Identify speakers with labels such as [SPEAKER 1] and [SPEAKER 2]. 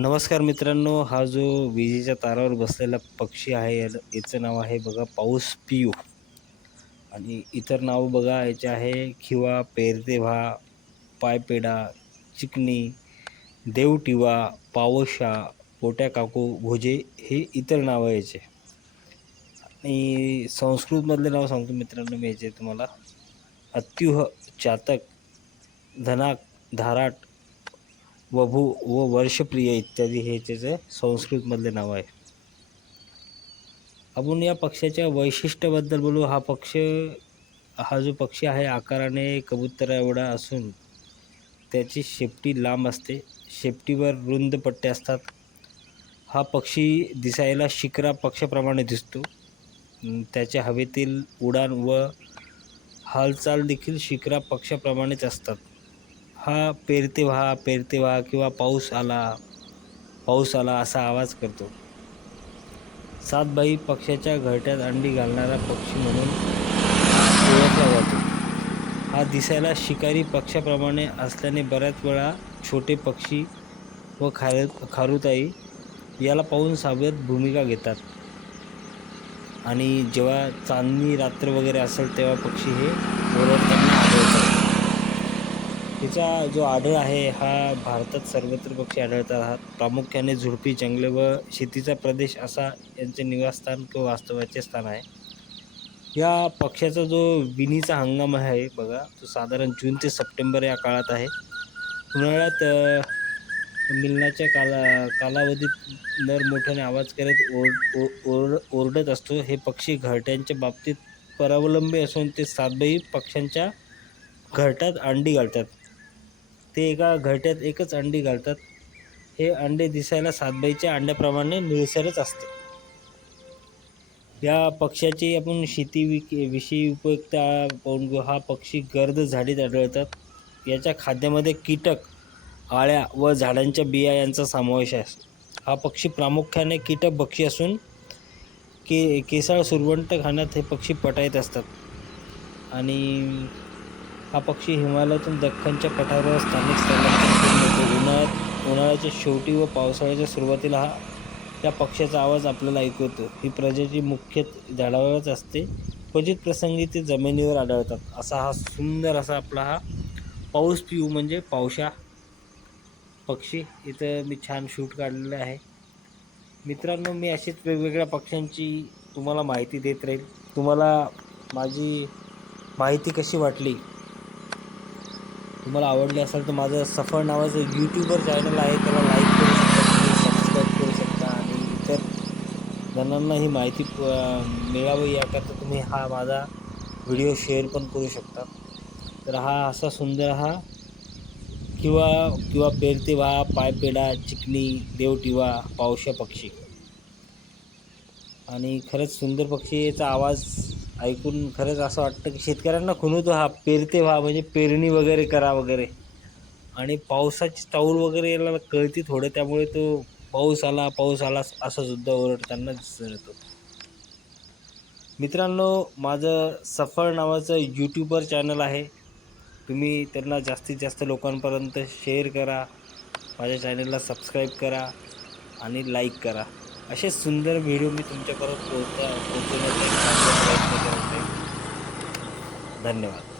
[SPEAKER 1] नमस्कार मित्रांनो हा जो विजेच्या तारावर बसलेला पक्षी आहे याचं नाव आहे बघा पाऊस पियू आणि इतर नावं बघा याचे आहे खिवा पेरतेव्हा पायपेडा चिकणी देवटिवा पावशा पोट्या काकू भोजे हे इतर नावं याचे आणि संस्कृतमधले नाव सांगतो मित्रांनो मी याचे तुम्हाला अत्युह चातक धनाक धाराट वभू व वर्षप्रिय इत्यादी हे त्याचे संस्कृतमधले नाव आहे आपण या पक्षाच्या वैशिष्ट्याबद्दल बोलू हा पक्ष हा जो पक्षी आहे आकाराने कबुतरा एवढा असून त्याची शेपटी लांब असते शेपटीवर रुंद पट्टे असतात हा पक्षी दिसायला शिकरा पक्षाप्रमाणे दिसतो त्याच्या हवेतील उडान व हालचाल देखील शिकरा पक्षाप्रमाणेच असतात हा पेरते व्हा पेरते व्हा किंवा पाऊस आला पाऊस आला असा आवाज करतो सातबाई पक्षाच्या घरट्यात अंडी घालणारा पक्षी म्हणून ओळखला जातो हा दिसायला शिकारी पक्षाप्रमाणे असल्याने बऱ्याच वेळा छोटे पक्षी व खार खारुताई याला पाहून सावध भूमिका घेतात आणि जेव्हा चांदणी रात्र वगैरे असेल तेव्हा पक्षी हे ओळखतात चा जो आढळ आहे हा भारतात सर्वत्र पक्षी आढळतात प्रामुख्याने झुडपी जंगले व शेतीचा प्रदेश असा यांचे निवासस्थान किंवा वास्तवाचे स्थान आहे या पक्ष्याचा जो विनीचा हंगाम आहे बघा तो साधारण जून ते सप्टेंबर या काळात आहे उन्हाळ्यात मिलनाच्या काला कालावधीत नर मोठ्याने आवाज करत ओर ओरड ओरडत असतो हे पक्षी घरट्यांच्या बाबतीत परावलंबी असून ते सातबाई पक्ष्यांच्या घरट्यात अंडी घालतात ते एका घरट्यात एकच अंडी घालतात हे अंडे दिसायला सातबाईच्या अंड्याप्रमाणे निळसरच असते या पक्ष्याची आपण शेती विक विषयी उपयुक्तता पाहून घेऊ हा पक्षी गर्द झाडीत आढळतात याच्या खाद्यामध्ये कीटक आळ्या व झाडांच्या बिया यांचा समावेश असतो हा पक्षी प्रामुख्याने कीटक पक्षी असून के केसाळ सुरवंट खाण्यात हे पक्षी पटायत असतात आणि हा पक्षी हिमालयातून दख्खनच्या पठारावर स्थानिक स्थलांतरण उन्हाळ्यात उन्हाळ्याच्या शेवटी व पावसाळ्याच्या सुरुवातीला हा त्या पक्ष्याचा आवाज आपल्याला ऐकू येतो ही प्रजाती मुख्य झाडावरच असते क्वचित प्रसंगी ते जमिनीवर आढळतात असा हा सुंदर असा आपला हा पाऊस पिऊ म्हणजे पावशा पक्षी इथं मी छान शूट काढलेलं आहे मित्रांनो मी अशीच वेगवेगळ्या पक्ष्यांची तुम्हाला माहिती देत राहील तुम्हाला माझी माहिती कशी वाटली तुम्हाला आवडले असेल तर माझं सफर नावाचं यूट्यूबवर चॅनल आहे त्याला लाईक करू शकता सबस्क्राईब करू शकता आणि इतर जणांना ही माहिती मिळावी याकरता तुम्ही हा माझा व्हिडिओ शेअर पण करू शकता तर हा असा सुंदर हा किंवा किंवा पेरते वा पायपेडा चिकणी देवटिवा पावशा पक्षी आणि खरंच सुंदर पक्षी याचा आवाज ऐकून खरंच असं वाटतं की शेतकऱ्यांना खुनूत हा पेरते व्हा म्हणजे पेरणी वगैरे करा वगैरे आणि पावसाची चाऊल वगैरे याला कळती थोडं त्यामुळे तो पाऊस आला पाऊस आला असं सुद्धा ओरडताना दिसून येतो मित्रांनो माझं सफळ नावाचं यूट्यूबर चॅनल आहे तुम्ही त्यांना जास्तीत जास्त लोकांपर्यंत शेअर करा माझ्या चॅनलला सबस्क्राईब करा आणि लाईक करा असे सुंदर व्हिडिओ मी तुमच्यापर्यंत पोहोचता पोहोचवण्याचा प्रयत्न करत धन्यवाद